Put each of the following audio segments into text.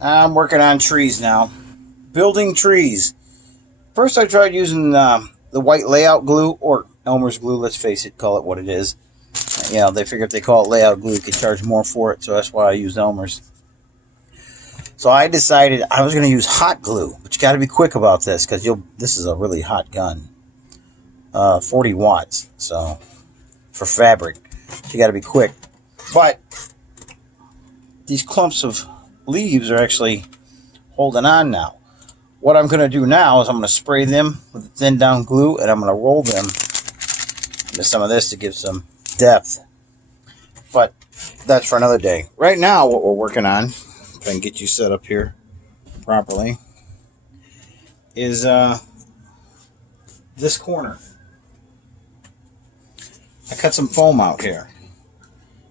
I'm working on trees now. Building trees. First, I tried using the white layout glue, or Elmer's glue, let's face it, call it what it is. You know, they figure if they call it layout glue, you could charge more for it, so that's why I used Elmer's. So I decided I was going to use hot glue, but you got to be quick about this because this is a really hot gun. 40 watts, so for fabric, you got to be quick. But these clumps of leaves are actually holding on now. What I'm going to do now is I'm going to spray them with the thin down glue, and I'm going to roll them into some of this to give some depth. But that's for another day. Right now, what we're working on, if I can get you set up here properly, is this corner. I cut some foam out here.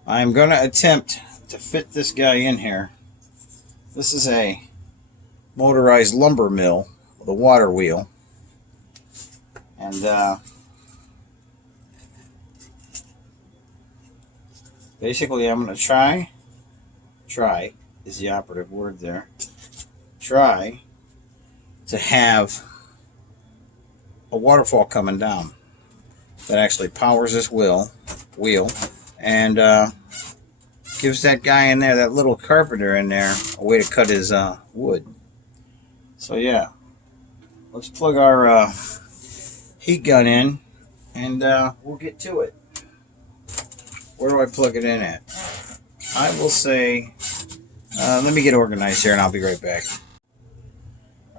I'm going to attempt to fit this guy in here. This is a motorized lumber mill with a water wheel. And basically I'm going to try is the operative word there, try to have a waterfall coming down that actually powers this wheel and gives that guy in there, that little carpenter in there, a way to cut his wood. So yeah, let's plug our heat gun in and we'll get to it. Where do I plug it in at? I will say, let me get organized here and I'll be right back.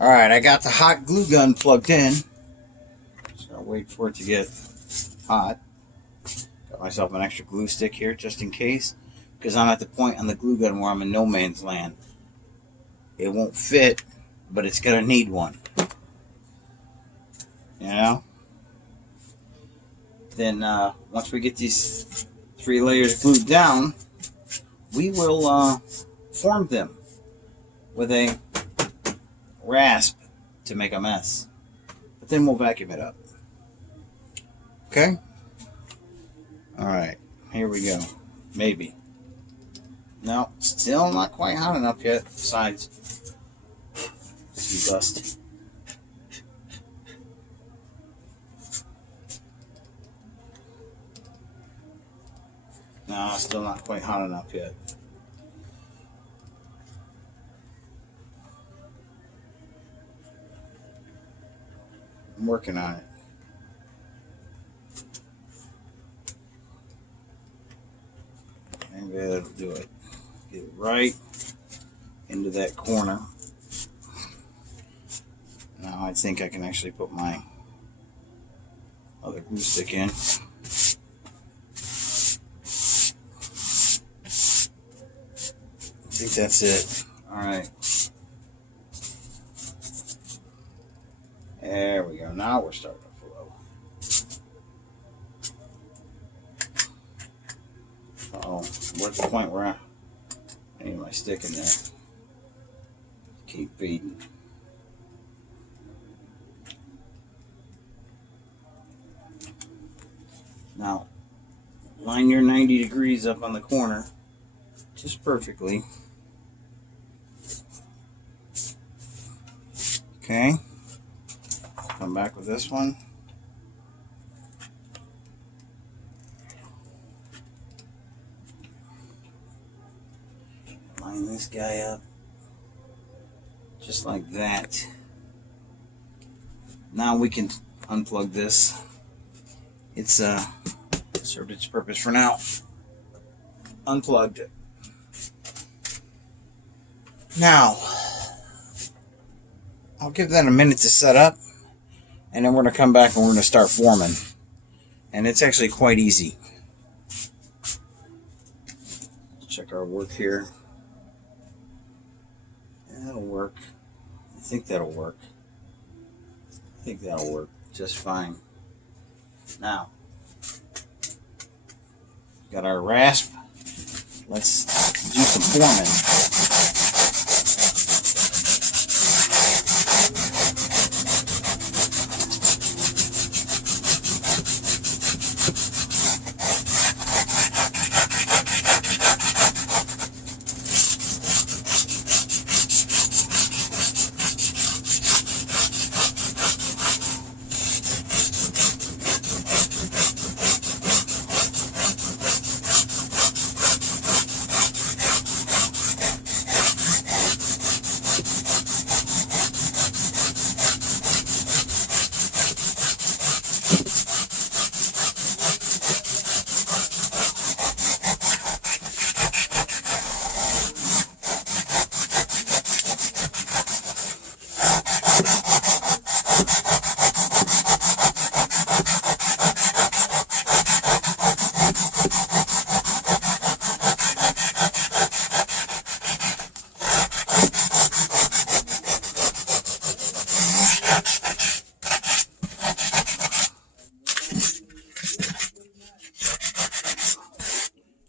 Alright, I got the hot glue gun plugged in. So I'll wait for it to get hot. Got myself an extra glue stick here just in case, because I'm at the point on the glue gun where I'm in no man's land. It won't fit, but it's gonna need one. You know? Then once we get these 3 layers glued down, we will form them with a rasp to make a mess. But then we'll vacuum it up. Okay? Alright, here we go. Maybe. No, still not quite hot enough yet. Besides, some dust. No, still not quite hot enough yet. I'm working on it. Maybe that'll do it. Get it right into that corner. Now I think I can actually put my other glue stick in. I think that's it. Alright. There we go. Now we're starting to flow. Uh-oh. We're at the point where I need my stick in there. Keep feeding. Now, line your 90 degrees up on the corner just perfectly. Okay. Come back with this one. Line this guy up just like that. Now we can unplug this. It's served its purpose for now. Unplugged it. Now I'll give that a minute to set up, and then we're going to come back and we're going to start forming. And it's actually quite easy. Check our work here. That'll work. I think that'll work. I think that'll work just fine. Now, got our rasp. Let's do some forming.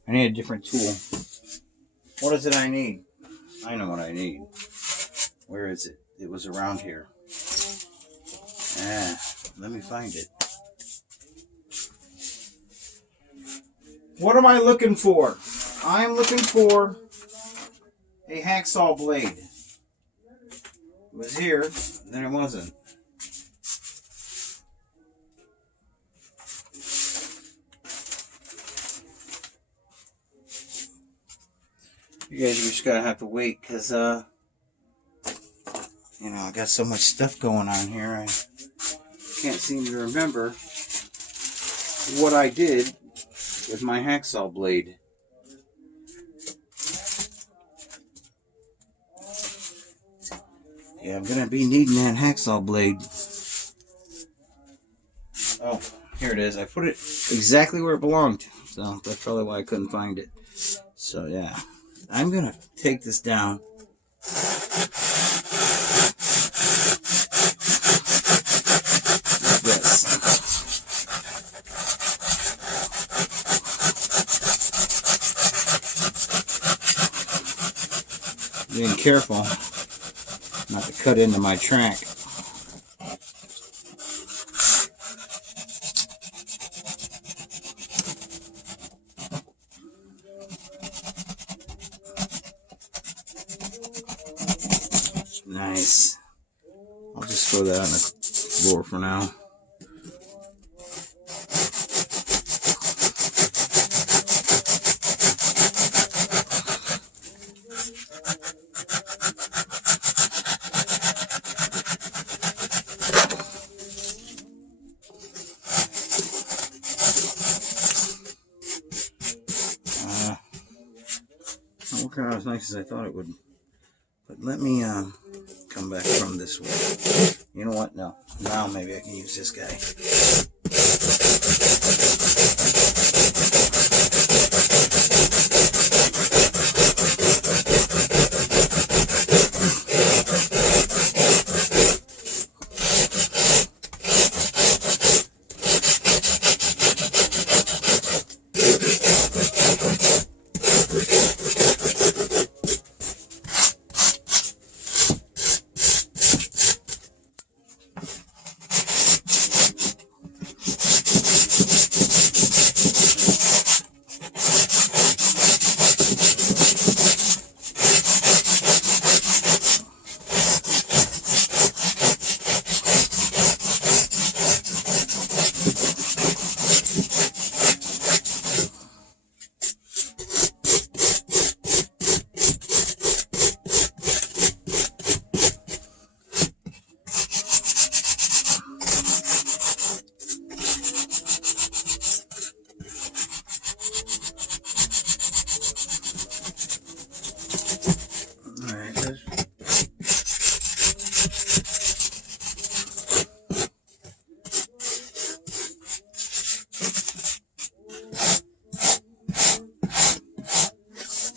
I need a different tool. What is it I need? I know what I need. Where is it? It was around here. Let me find it. What am I looking for? I'm looking for a hacksaw blade. It was here, then it wasn't. You guys are just gonna have to wait, because I got so much stuff going on here. I can't seem to remember what I did with my hacksaw blade. Yeah, I'm gonna be needing that hacksaw blade. Oh, here it is. I put it exactly where it belonged, so that's probably why I couldn't find it. So yeah, I'm gonna take this down. Like this. Being careful not to cut into my track. Nice. I'll just throw that on the floor for now. Not working out as nice as I thought it would. But let me come back from this way. You know what? No. Now maybe I can use this guy.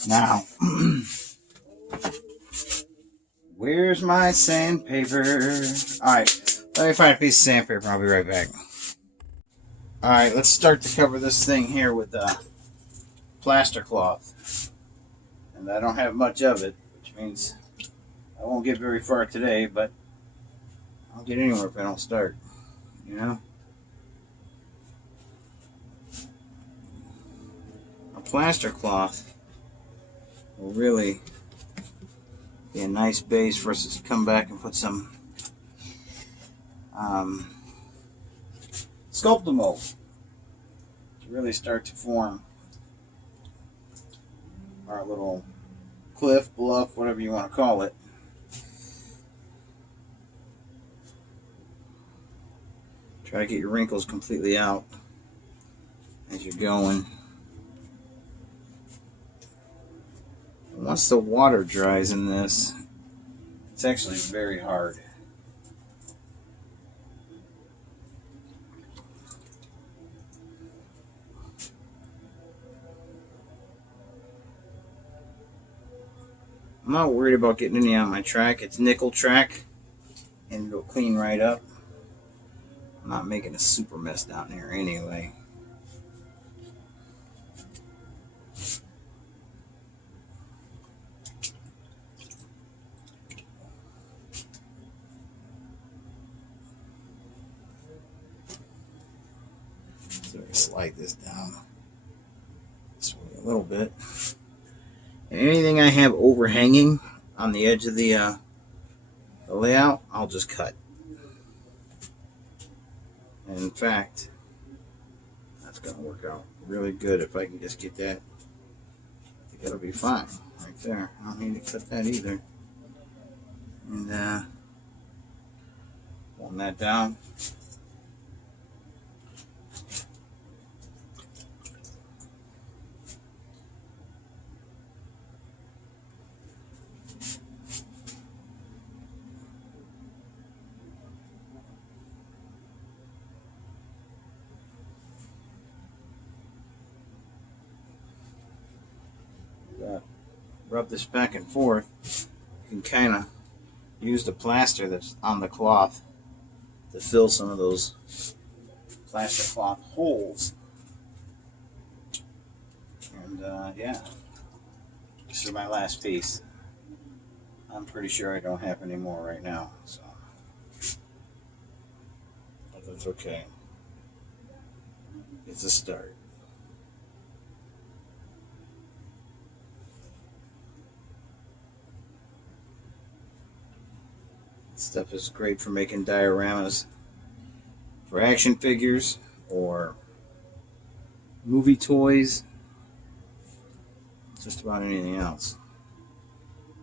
Now, where's my sandpaper? Alright, let me find a piece of sandpaper. I'll be right back. Alright, let's start to cover this thing here with plaster cloth. And I don't have much of it, which means I won't get very far today, but I'll get anywhere if I don't start, you know? A plaster cloth will really be a nice base for us to come back and put some sculptable to really start to form our little cliff, bluff, whatever you want to call it. Try to get your wrinkles completely out as you're going. Once the water dries in this, it's actually very hard. I'm not worried about getting any on my track. It's nickel track and it'll clean right up. I'm not making a super mess down here anyway. So I'm gonna slide this down this way a little bit. And anything I have overhanging on the edge of the layout, I'll just cut. And in fact, that's going to work out really good if I can just get that. I think that'll be fine right there. I don't need to cut that either. And pulling that down. Rub this back and forth. You can kind of use the plaster that's on the cloth to fill some of those plaster cloth holes. And yeah, this is my last piece. I'm pretty sure I don't have any more right now, so but that's okay. It's a start. Stuff is great for making dioramas for action figures or movie toys, just about anything else.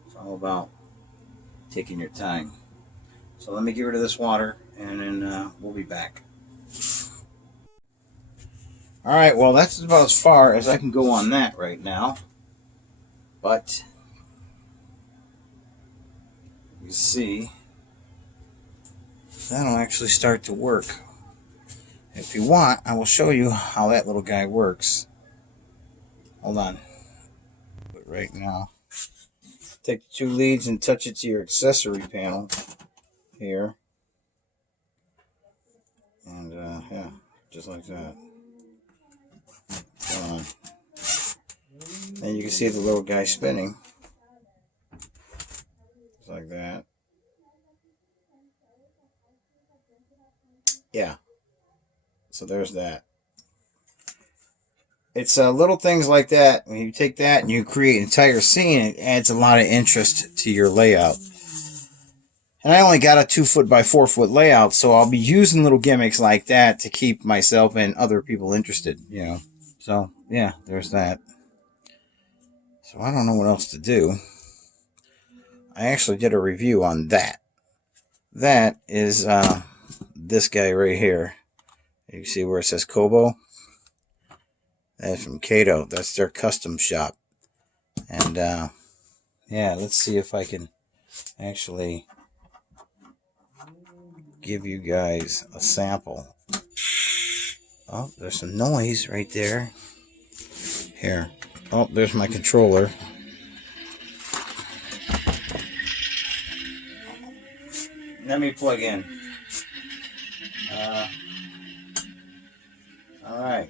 It's all about taking your time. So let me get rid of this water and then we'll be back. Alright, well that's about as far as I can go on that right now. But you see, that'll actually start to work. If you want, I will show you how that little guy works. Hold on. But right now, take the 2 leads and touch it to your accessory panel here. And yeah, just like that. And you can see the little guy spinning. Just like that. Yeah. So there's that. It's little things like that. When you take that and you create an entire scene, it adds a lot of interest to your layout. And I only got a 2-foot by 4-foot layout, so I'll be using little gimmicks like that to keep myself and other people interested, you know. So, yeah, there's that. So I don't know what else to do. I actually did a review on that. That is this guy right here. You see where it says Kobo? That's from Kato. That's their custom shop. And yeah, let's see if I can actually give you guys a sample. Oh, there's some noise right there. Here. Oh, there's my controller. Let me plug in. All right.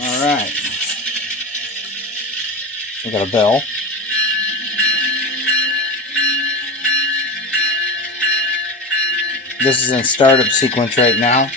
All right. We got a bell. This is in startup sequence right now.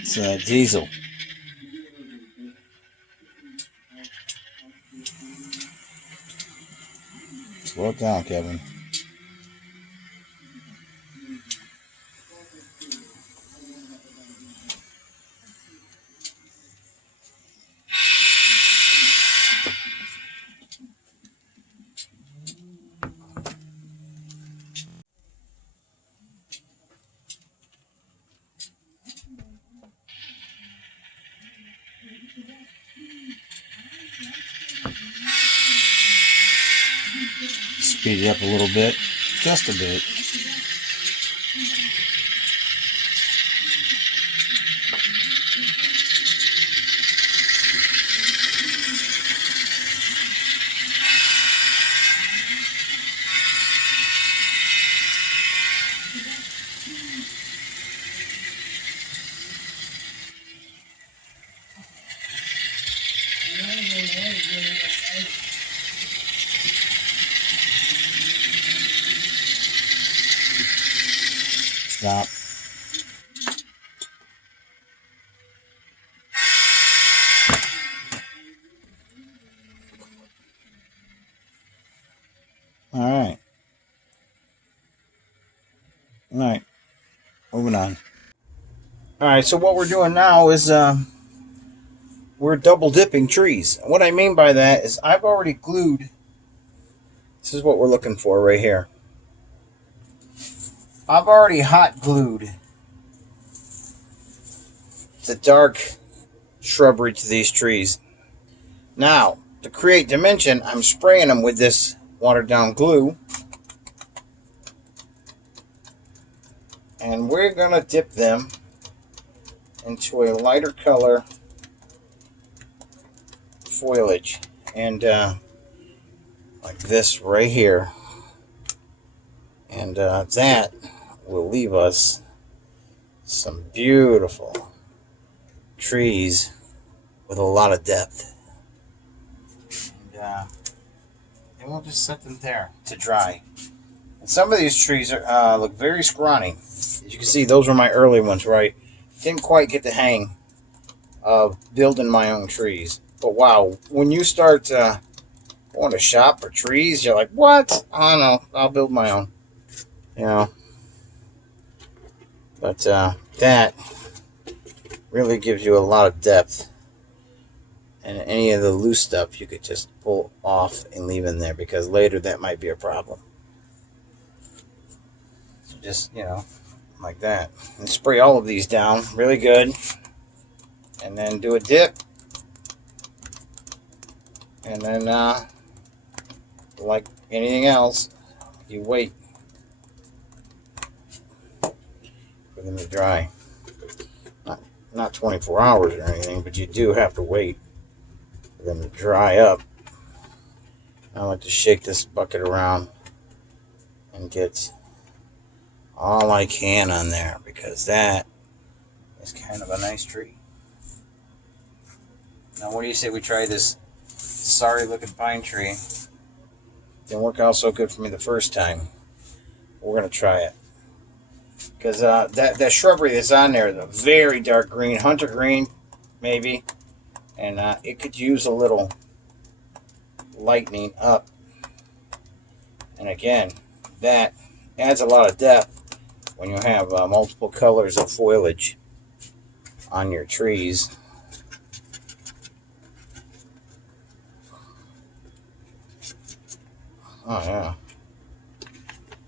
It's a diesel. Slow it down, Kevin. Speed it up a little bit, just a bit. Stop. All right. All right. Moving on. All right. So what we're doing now is we're double dipping trees. What I mean by that is I've already glued. This is what we're looking for right here. I've already hot glued the dark shrubbery to these trees. Now, to create dimension, I'm spraying them with this watered down glue. And we're going to dip them into a lighter color foliage. And like this right here. And that will leave us some beautiful trees with a lot of depth. And we'll just set them there to dry. And some of these trees are, look very scrawny. As you can see, those were my early ones, right? Didn't quite get the hang of building my own trees. But wow, when you start going to shop for trees, you're like, what? I don't know. I'll build my own. You know. But that really gives you a lot of depth. And any of the loose stuff you could just pull off and leave in there, because later that might be a problem. So just, like that. And spray all of these down really good. And then do a dip. And then, like anything else, you wait for them to dry. Not 24 hours or anything, but you do have to wait for them to dry up. I like to shake this bucket around and get all I can on there, because that is kind of a nice tree. Now, what do you say we try this sorry looking pine tree? Didn't work out so good for me the first time. We're going to try it. Because that shrubbery that's on there is a very dark green, hunter green, maybe. And it could use a little lightening up. And again, that adds a lot of depth when you have multiple colors of foliage on your trees. Oh yeah,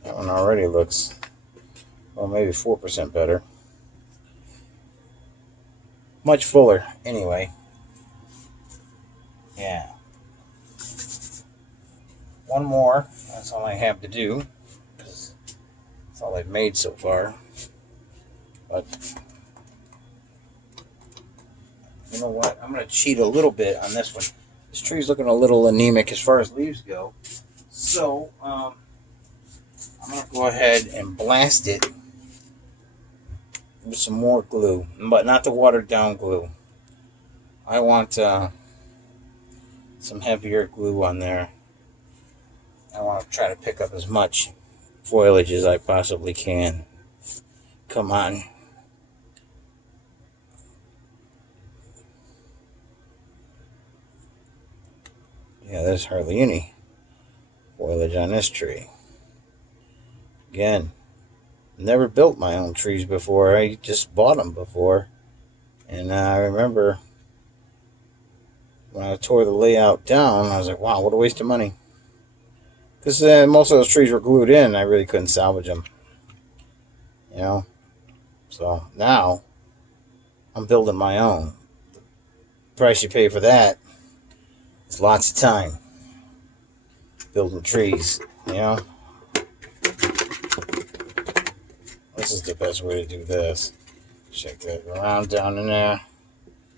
that one already looks, well, maybe 4% better. Much fuller, anyway. Yeah. One more, that's all I have to do. That's all I've made so far. But you know what? I'm going to cheat a little bit on this one. This tree's looking a little anemic as far as leaves go. So, I'm going to go ahead and blast it with some more glue, but not the watered down glue. I want some heavier glue on there. I want to try to pick up as much foliage as I possibly can. Come on. Yeah, there's hardly any foliage on this tree. Again, never built my own trees before. I just bought them before. And I remember when I tore the layout down, I was like, wow, what a waste of money. Because most of those trees were glued in. I really couldn't salvage them. So now I'm building my own. The price you pay for that is lots of time building trees. This is the best way to do this. Shake that around down in there.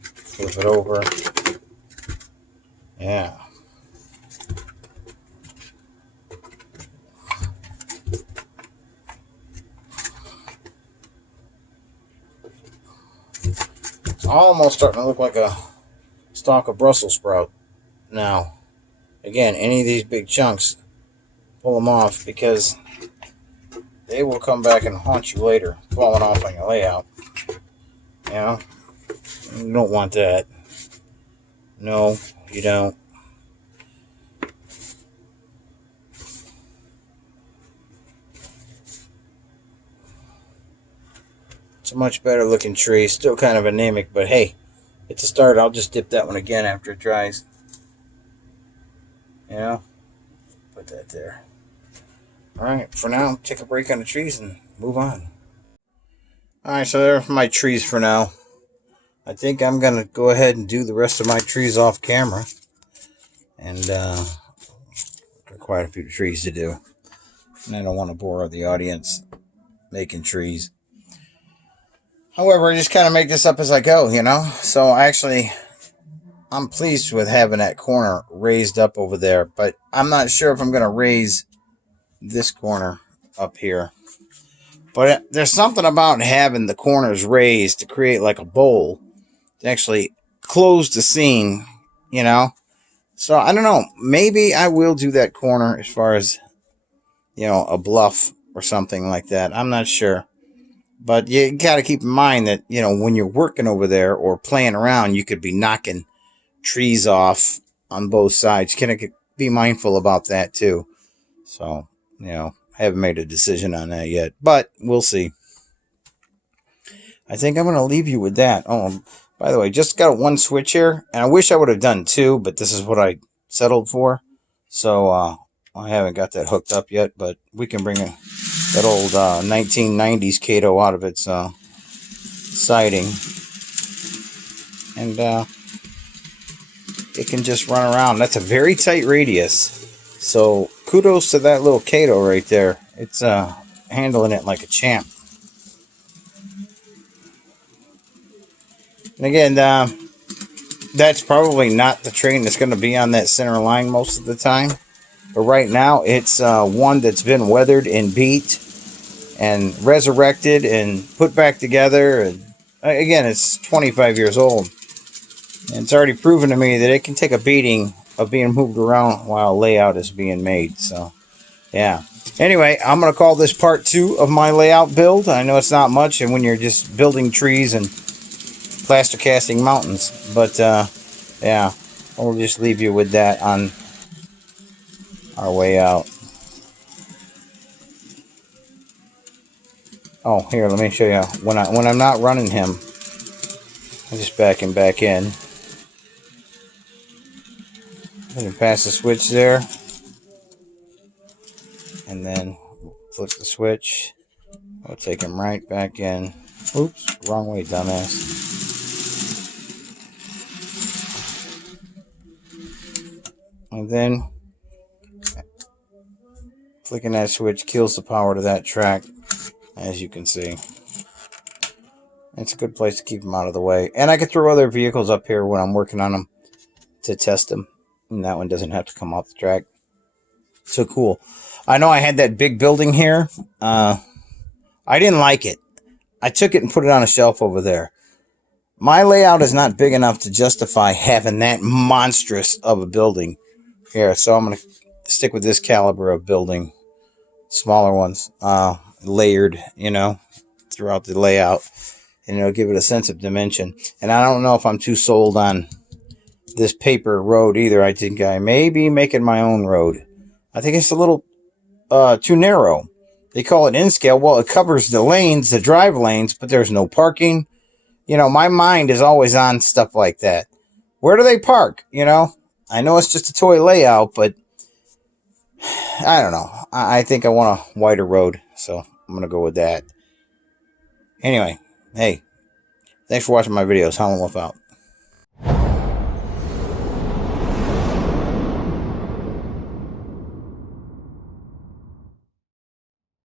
Flip it over. Yeah. It's almost starting to look like a stalk of Brussels sprout. Now, again, any of these big chunks, pull them off because they will come back and haunt you later, falling off on your layout. You know, you don't want that. No, you don't. It's a much better looking tree. Still kind of anemic, but hey, it's a start. I'll just dip that one again after it dries. You know, put that there. All right, for now, take a break on the trees and move on. All right, so there's my trees for now. I think I'm going to go ahead and do the rest of my trees off camera. And got quite a few trees to do. And I don't want to bore the audience making trees. However, I just kind of make this up as I go, you know? So I'm pleased with having that corner raised up over there. But I'm not sure if I'm going to raise this corner up here. But there's something about having the corners raised to create like a bowl to actually close the scene, you know? So I don't know. Maybe I will do that corner as far as, you know, a bluff or something like that. I'm not sure. But you got to keep in mind that, you know, when you're working over there or playing around, you could be knocking trees off on both sides. You can be mindful about that too. So, you know, I haven't made a decision on that yet, but we'll see. I think I'm going to leave you with that. Oh, by the way, just got one switch here, and I wish I would have done two, but this is what I settled for. So I haven't got that hooked up yet, but we can bring that old 1990s Kato out of its siding, and it can just run around. That's a very tight radius. So kudos to that little Kato right there. It's handling it like a champ. And again, that's probably not the train that's going to be on that center line most of the time. But right now, it's one that's been weathered and beat and resurrected and put back together. And again, it's 25 years old. And it's already proven to me that it can take a beating of being moved around while layout is being made. So, yeah. Anyway, I'm going to call this part 2 of my layout build. I know it's not much, and when you're just building trees and plaster casting mountains. But, yeah, we'll just leave you with that on our way out. Oh, here, let me show you. When I'm not running him, I just back him back in. I can pass the switch there. And then flip the switch. We'll take him right back in. Oops, wrong way, dumbass. And then flicking that switch kills the power to that track, as you can see. It's a good place to keep them out of the way. And I can throw other vehicles up here when I'm working on them to test them. And that one doesn't have to come off the track. So cool. I know I had that big building here. I didn't like it. I took it and put it on a shelf over there. My layout is not big enough to justify having that monstrous of a building here. So I'm going to stick with this caliber of building. Smaller ones. Layered, you know, throughout the layout. And it'll give it a sense of dimension. And I don't know if I'm too sold on this paper road either. I think I may be making my own road. I think it's a little too narrow. They call it in-scale. Well, it covers the lanes, the drive lanes, but there's no parking. You know, my mind is always on stuff like that. Where do they park? You know, I know it's just a toy layout, but I don't know. I think I want a wider road, so I'm going to go with that. Anyway, hey, thanks for watching my videos. Howlin' Wolf out.